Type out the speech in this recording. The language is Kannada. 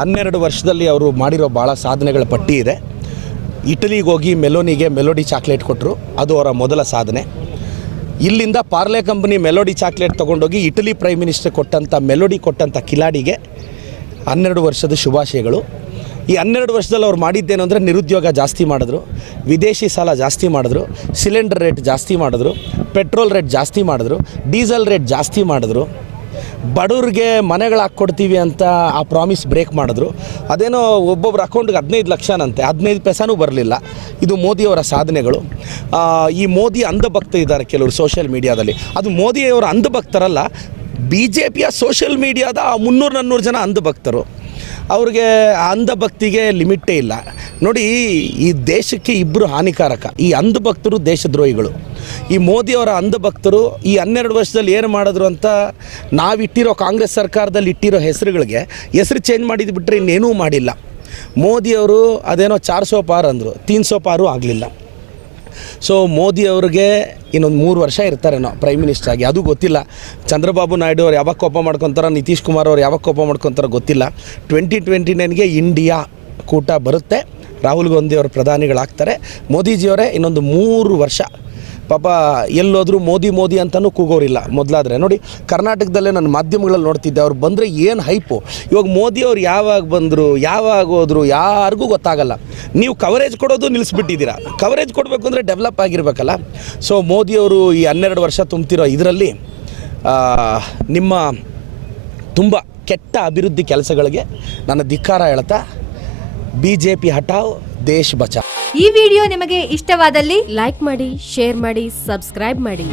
12 ವರ್ಷದಲ್ಲಿ ಅವರು ಮಾಡಿರೋ ಭಾಳ ಸಾಧನೆಗಳ ಪಟ್ಟಿ ಇದೆ. ಇಟಲಿಗೆ ಹೋಗಿ ಮೆಲೋನಿಗೆ ಮೆಲೋಡಿ ಚಾಕ್ಲೇಟ್ ಕೊಟ್ಟರು, ಅದು ಅವರ ಮೊದಲ ಸಾಧನೆ. ಇಲ್ಲಿಂದ ಪಾರ್ಲೆ ಕಂಪನಿ ಮೆಲೋಡಿ ಚಾಕ್ಲೇಟ್ ತೊಗೊಂಡೋಗಿ ಇಟಲಿ ಪ್ರೈಮ್ ಮಿನಿಸ್ಟರ್ ಕೊಟ್ಟಂಥ ಮೆಲೋಡಿ ಕೊಟ್ಟಂಥ ಕಿಲಾಡಿಗೆ 12 ವರ್ಷದ ಶುಭಾಶಯಗಳು. ಈ 12 ವರ್ಷದಲ್ಲಿ ಅವ್ರು ಮಾಡಿದ್ದೇನು ಅಂದರೆ ನಿರುದ್ಯೋಗ ಜಾಸ್ತಿ ಮಾಡಿದ್ರು, ವಿದೇಶಿ ಸಾಲ ಜಾಸ್ತಿ ಮಾಡಿದ್ರು, ಸಿಲಿಂಡರ್ ರೇಟ್ ಜಾಸ್ತಿ ಮಾಡಿದ್ರು, ಪೆಟ್ರೋಲ್ ರೇಟ್ ಜಾಸ್ತಿ ಮಾಡಿದ್ರು, ಡೀಸೆಲ್ ರೇಟ್ ಜಾಸ್ತಿ ಮಾಡಿದ್ರು, ಬಡವ್ರಿಗೆ ಮನೆಗಳು ಹಾಕ್ಕೊಡ್ತೀವಿ ಅಂತ ಆ ಪ್ರಾಮಿಸ್ ಬ್ರೇಕ್ ಮಾಡಿದ್ರು. ಅದೇನೋ ಒಬ್ಬೊಬ್ಬರ ಅಕೌಂಟ್ಗೆ 15 ಲಕ್ಷನಂತೆ, 15 ಪೈಸಾನೂ ಬರಲಿಲ್ಲ. ಇದು ಮೋದಿಯವರ ಸಾಧನೆಗಳು. ಈ ಮೋದಿ ಅಂಧಭಕ್ತ ಇದ್ದಾರೆ ಕೆಲವರು ಸೋಷಿಯಲ್ ಮೀಡಿಯಾದಲ್ಲಿ. ಅದು ಮೋದಿಯವರ ಅಂಧಭಕ್ತರಲ್ಲ, BJPಯ ಸೋಷಿಯಲ್ ಮೀಡಿಯಾದ 300-400 ಜನ ಅಂಧಭಕ್ತರು. ಅವ್ರಿಗೆ ಅಂಧಭಕ್ತಿಗೆ ಲಿಮಿಟ್ಟೇ ಇಲ್ಲ. ನೋಡಿ, ಈ ದೇಶಕ್ಕೆ ಇಬ್ಬರು ಹಾನಿಕಾರಕ, ಈ ಅಂಧಭಕ್ತರು ದೇಶದ್ರೋಹಿಗಳು. ಈ ಮೋದಿಯವರ ಅಂಧಭಕ್ತರು ಈ 12 ವರ್ಷದಲ್ಲಿ ಏನು ಮಾಡಿದ್ರು ಅಂತ ನಾವಿಟ್ಟಿರೋ ಕಾಂಗ್ರೆಸ್ ಸರ್ಕಾರದಲ್ಲಿ ಇಟ್ಟಿರೋ ಹೆಸರುಗಳಿಗೆ ಹೆಸರು ಚೇಂಜ್ ಮಾಡಿದ್ದು ಬಿಟ್ಟರೆ ಇನ್ನೇನೂ ಮಾಡಿಲ್ಲ. ಮೋದಿಯವರು ಅದೇನೋ 400 ಪಾರ್ ಅಂದರು, 300 ಪಾರು ಆಗಲಿಲ್ಲ. ಸೊ ಮೋದಿಯವ್ರಿಗೆ ಇನ್ನೊಂದು 3 ವರ್ಷ ಇರ್ತಾರೇನೋ ಪ್ರೈಮ್ ಮಿನಿಸ್ಟರ್ ಆಗಿ, ಅದು ಗೊತ್ತಿಲ್ಲ. ಚಂದ್ರಬಾಬು ನಾಯ್ಡು ಅವ್ರು ಯಾವಾಗ ಕೋಪ ಮಾಡ್ಕೊತಾರೋ, ನಿತೀಶ್ ಕುಮಾರ್ ಅವ್ರು ಯಾವಾಗ ಕೋಪ ಮಾಡ್ಕೊತಾರೋ ಗೊತ್ತಿಲ್ಲ. 2029ಗೆ ಇಂಡಿಯಾ ಕೂಟ ಬರುತ್ತೆ, ರಾಹುಲ್ ಗಾಂಧಿ ಅವರು ಪ್ರಧಾನಿಗಳಾಗ್ತಾರೆ. ಮೋದಿಜಿಯವರೇ ಇನ್ನೊಂದು 3 ವರ್ಷ. ಪಾಪ ಎಲ್ಲೋದ್ರೂ ಮೋದಿ ಮೋದಿ ಅಂತಲೂ ಕೂಗೋರಿಲ್ಲ ಮೊದಲಾದರೆ. ನೋಡಿ, ಕರ್ನಾಟಕದಲ್ಲೇ ನನ್ನ ಮಾಧ್ಯಮಗಳಲ್ಲಿ ನೋಡ್ತಿದ್ದೆ, ಅವ್ರು ಬಂದರೆ ಏನು ಹೈಪು. ಇವಾಗ ಮೋದಿಯವ್ರು ಯಾವಾಗ ಬಂದರು, ಯಾವಾಗ ಹೋದರು, ಯಾರಿಗೂ ಗೊತ್ತಾಗಲ್ಲ. ನೀವು ಕವರೇಜ್ ಕೊಡೋದು ನಿಲ್ಲಿಸ್ಬಿಟ್ಟಿದ್ದೀರಾ. ಕವರೇಜ್ ಕೊಡಬೇಕು ಅಂದರೆ ಡೆವಲಪ್ ಆಗಿರಬೇಕಲ್ಲ. ಸೊ ಮೋದಿಯವರು ಈ 12 ವರ್ಷ ತುಂಬ್ತಿರೋ ಇದರಲ್ಲಿ ನಿಮ್ಮ ತುಂಬ ಕೆಟ್ಟ ಅಭಿವೃದ್ಧಿ ಕೆಲಸಗಳಿಗೆ ನನ್ನ ಧಿಕ್ಕಾರ ಹೇಳ್ತಾ, BJP ಹಟಾವ್, ದೇಶ್ ಬಚಾವ್. ಈ ವಿಡಿಯೋ ನಿಮಗೆ ಇಷ್ಟವಾದಲ್ಲಿ ಲೈಕ್ ಮಾಡಿ, ಶೇರ್ ಮಾಡಿ, ಸಬ್ಸ್ಕ್ರೈಬ್ ಮಾಡಿ.